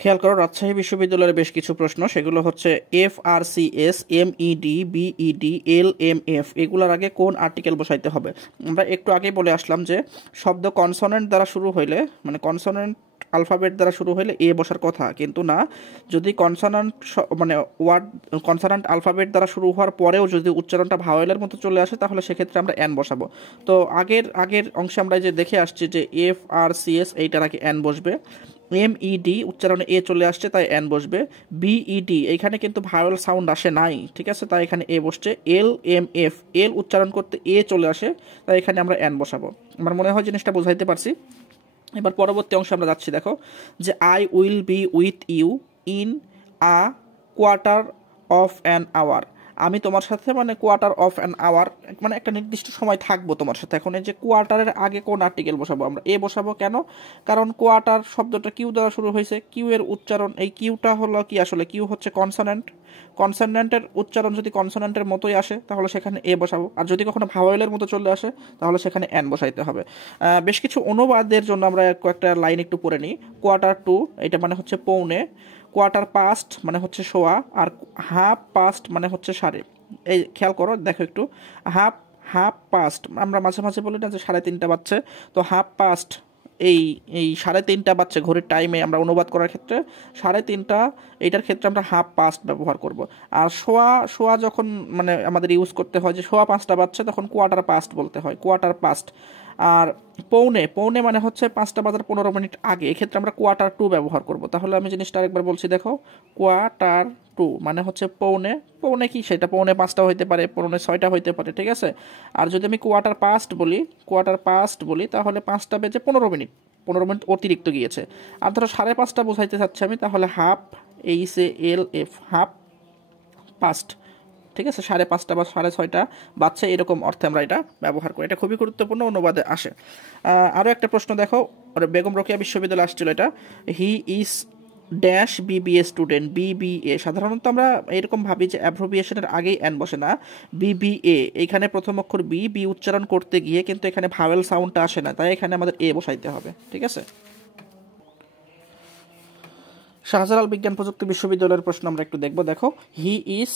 খেয়াল করো, রাজশাহী বিশ্ববিদ্যালয়ের বেশ কিছু প্রশ্ন, সেগুলো হচ্ছে FRCS, MED, BED, LMF এগুলোর আগে কোন আর্টিকেল বসাইতে হবে। আমরা একটু আগেই বলে আসলাম যে শব্দ কনসোনেন্ট দ্বারা শুরু হইলে, মানে কনসোনেন্ট আলফাবেট দ্বারা শুরু হইলে এ বসার কথা, কিন্তু না, যদি কনসোনান্ট মানে ওয়ার্ড কনসোনান্ট আলফাবেট দ্বারা শুরু হওয়ার পরেও যদি উচ্চারণটা ভাওয়েলের মতো চলে আসে তাহলে সেক্ষেত্রে আমরা এন বসাবো। তো আগের আগের অংশে আমরা যে দেখে আসছি যে FRCS এইটার আগে এন বসবে, MED উচ্চারণে এ চলে আসছে তাই এন বসবে, BED এইখানে কিন্তু ভাওয়েল সাউন্ড আসে নাই, ঠিক আছে, তাই এখানে এ বসছে, LMF এল উচ্চারণ করতে এ চলে আসে তাই এখানে আমরা এন বসাবো। আমার মনে হয় জিনিসটা বোঝাইতে পারছি। এবার পরবর্তী অংশে আমরা যাচ্ছি, দেখো যে I will be with you in a quarter of an hour. আমি তোমার সাথে মানে কোয়ার্টার অফ অ্যান আওয়ার মানে একটা নির্দিষ্ট সময় থাকবো তোমার সাথে। এখন এই যে কোয়ার্টারের আগে কোন আর্টিকেল বসাবো, আমরা এ বসাবো কেন, কারণ কোয়ার্টার শব্দটা কিউ দ্বারা শুরু হয়েছে, কিউ এর উচ্চারণ, এই কিউটা হলো কি, আসলে কিউ হচ্ছে কনসোনেন্ট, কনসোনেন্টের উচ্চারণ যদি কনসোনেন্টের মতোই আসে তাহলে সেখানে এ বসাবো, আর যদি কখনো ভাওয়েলের মতো চলে আসে তাহলে সেখানে এন বসাইতে হবে। বেশ কিছু অনুবাদের জন্য আমরা কয়েকটা লাইন একটু পড়ে নিই। কোয়ার্টার টু এটা মানে হচ্ছে পৌনে, কোয়ার্টার পাস্ট মানে হচ্ছে শোয়া, আর হাফ পাস্ট মানে হচ্ছে সাড়ে। এই খেয়াল করো, দেখো একটু, হাফ হাফ পাস্ট আমরা মাঝে মাঝে বলি না যে 3:30 বাজছে, তো হাফ পাস্ট এই এই 3:30 বাজছে ঘড়ির টাইমে আমরা অনুবাদ করার ক্ষেত্রে 3:30 এইটার ক্ষেত্রে আমরা হাফ পাস্ট ব্যবহার করব। আর শোয়া শোয়া যখন মানে আমাদের ইউজ করতে হয় যে সোয়া 5টা বাজছে তখন কোয়ার্টার পাস্ট বলতে হয়, কোয়ার্টার পাস্ট। আর পৌনে পৌনে মানে হচ্ছে 5টা বাজার 15 মিনিট আগে, এক্ষেত্রে আমরা কোয়ার্টার টু ব্যবহার করব। তাহলে আমি জিনিসটা আরেকবার বলছি, দেখো, কোয়ার্টার টু মানে হচ্ছে পৌনে, পৌনে কি সেটা পৌনে 5টা হইতে পারে, পৌনে 6টা হইতে পারে, ঠিক আছে। আর যদি আমি কোয়ার্টার পাস্ট বলি, কোয়ার্টার পাস্ট বলি তাহলে 5টা বেজে 15 মিনিট, 15 মিনিট অতিরিক্ত গিয়েছে। আর ধরো 5:30 বোঝাইতে চাচ্ছি আমি, তাহলে হাফ HALF হাফ পাস্ট, ঠিক আছে, 5:30 বা 6:30 বাচ্চা এরকম অর্থে আমরা এটা ব্যবহার করি। এটা খুবই গুরুত্বপূর্ণ, অনুবাদে আসে। আরও একটা প্রশ্ন দেখো, বেগম রোকেয়া বিশ্ববিদ্যালয়ে আসছিল এটা, he is dash BBA student, BBA সাধারণত আমরা এরকম ভাবি যে অ্যাব্রিভিয়েশনের আগেই এন বসে না, BBA এইখানে প্রথম অক্ষর বি উচ্চারণ করতে গিয়ে কিন্তু এখানে ভাওয়েল সাউন্ডটা আসে না, তাই এখানে আমাদের এ বসাইতে হবে, ঠিক আছে। শাহজালাল বিজ্ঞান প্রযুক্তি বিশ্ববিদ্যালয়ের প্রশ্ন আমরা একটু দেখব, দেখো, হি ইজ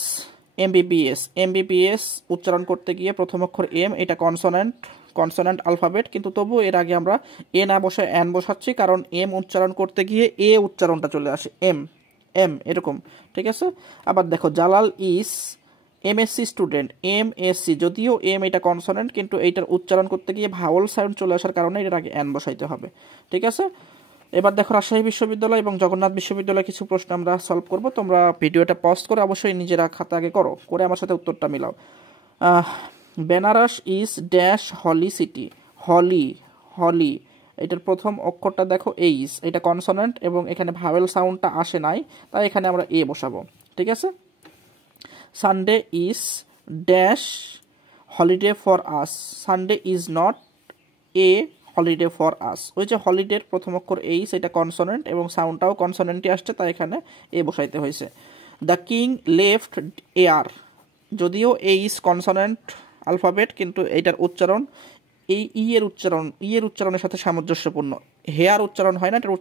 MBBS উচ্চারণ করতে গিয়ে প্রথম অক্ষর এম, এটা কনসোনেন্ট আলফাবেট, কিন্তু তবু এর আগে আমরা এ না বসে এন বসাচ্ছি, কারণ এম উচ্চারণ করতে গিয়ে এ উচ্চারণটা চলে আসে, এম এম এরকম, ঠিক আছে। আবার দেখো, Jalal is MSc student, MSc যদিও এম এটা কনসোনেন্ট কিন্তু এইটার উচ্চারণ করতে গিয়ে ভাওয়াল সাউন্ড চলে আসার কারণে এটার আগে এন বসাইতে হবে, ঠিক আছে। এবার দেখো, রাজশাহী বিশ্ববিদ্যালয় এবং জগন্নাথ বিশ্ববিদ্যালয়ে কিছু প্রশ্ন আমরা সলভ করব। তোমরা ভিডিওটা পজ করে অবশ্যই নিজেরা খাতা আগে করো, করে আমার সাথে উত্তরটা মিলাও। Benaras is dash holy city, holy এটার প্রথম অক্ষরটা দেখো এইস, এটা কনসোনেন্ট এবং এখানে ভাওয়েল সাউন্ডটা আসে নাই, তাই এখানে আমরা এ বসাবো, ঠিক আছে। Sunday is dash holiday for us, Sunday is not a holiday for us, ওই যে হলিডের প্রথম অক্ষর এইস এটা কনসোনেন্ট এবং সাউন্ডটাও কনসোনেন্টই আসছে, তাই এখানে এ বসাইতে হয়েছে। দ্য কিং লেফট এয়ার, যদিও এইস কনসোনেন্ট আলফাবেট কিন্তু এইটার উচ্চারণ এই ই এর উচ্চারণের সাথে সামঞ্জস্যপূর্ণ, হেয়ার উচ্চারণ হয় না, এটার